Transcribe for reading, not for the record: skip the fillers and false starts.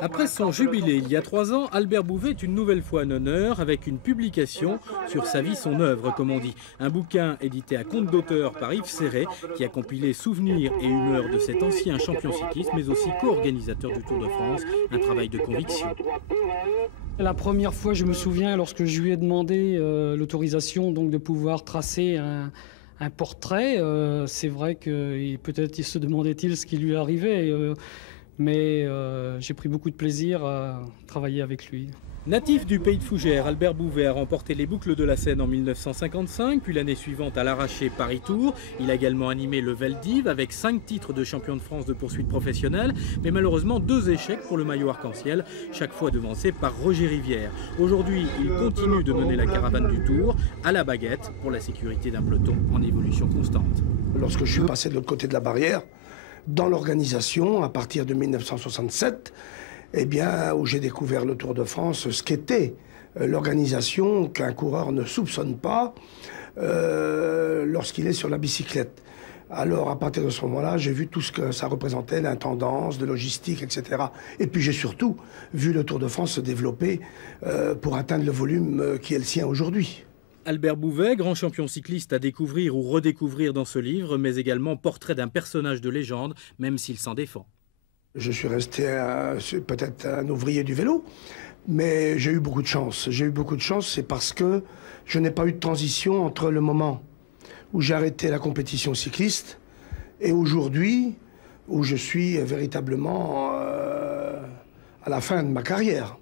Après son jubilé il y a 3 ans, Albert Bouvet est une nouvelle fois en honneur avec une publication sur sa vie, son œuvre, comme on dit. Un bouquin édité à compte d'auteur par Yves Serret qui a compilé souvenirs et humeurs de cet ancien champion cycliste, mais aussi co-organisateur du Tour de France. Un travail de conviction. La première fois, je me souviens, lorsque je lui ai demandé l'autorisation donc de pouvoir tracer un portrait, c'est vrai que peut-être il se demandait-il ce qui lui arrivait, mais j'ai pris beaucoup de plaisir à travailler avec lui. Natif du pays de Fougères, Albert Bouvet a remporté les boucles de la Seine en 1955, puis l'année suivante à l'arraché Paris-Tours. Il a également animé le Vel-d'Hiv avec 5 titres de champion de France de poursuite professionnelle, mais malheureusement 2 échecs pour le maillot arc-en-ciel, chaque fois devancé par Roger Rivière. Aujourd'hui, il continue de mener la caravane du Tour à la baguette pour la sécurité d'un peloton en évolution constante. Lorsque je suis passé de l'autre côté de la barrière, dans l'organisation, à partir de 1967, eh bien, où j'ai découvert le Tour de France, ce qu'était l'organisation qu'un coureur ne soupçonne pas lorsqu'il est sur la bicyclette. Alors, à partir de ce moment-là, j'ai vu tout ce que ça représentait, l'intendance, de logistique, etc. Et puis, j'ai surtout vu le Tour de France se développer pour atteindre le volume qui est le sien aujourd'hui. Albert Bouvet, grand champion cycliste à découvrir ou redécouvrir dans ce livre, mais également portrait d'un personnage de légende, même s'il s'en défend. Je suis resté peut-être un ouvrier du vélo, mais j'ai eu beaucoup de chance. J'ai eu beaucoup de chance, c'est parce que je n'ai pas eu de transition entre le moment où j'ai arrêté la compétition cycliste et aujourd'hui où je suis véritablement à la fin de ma carrière.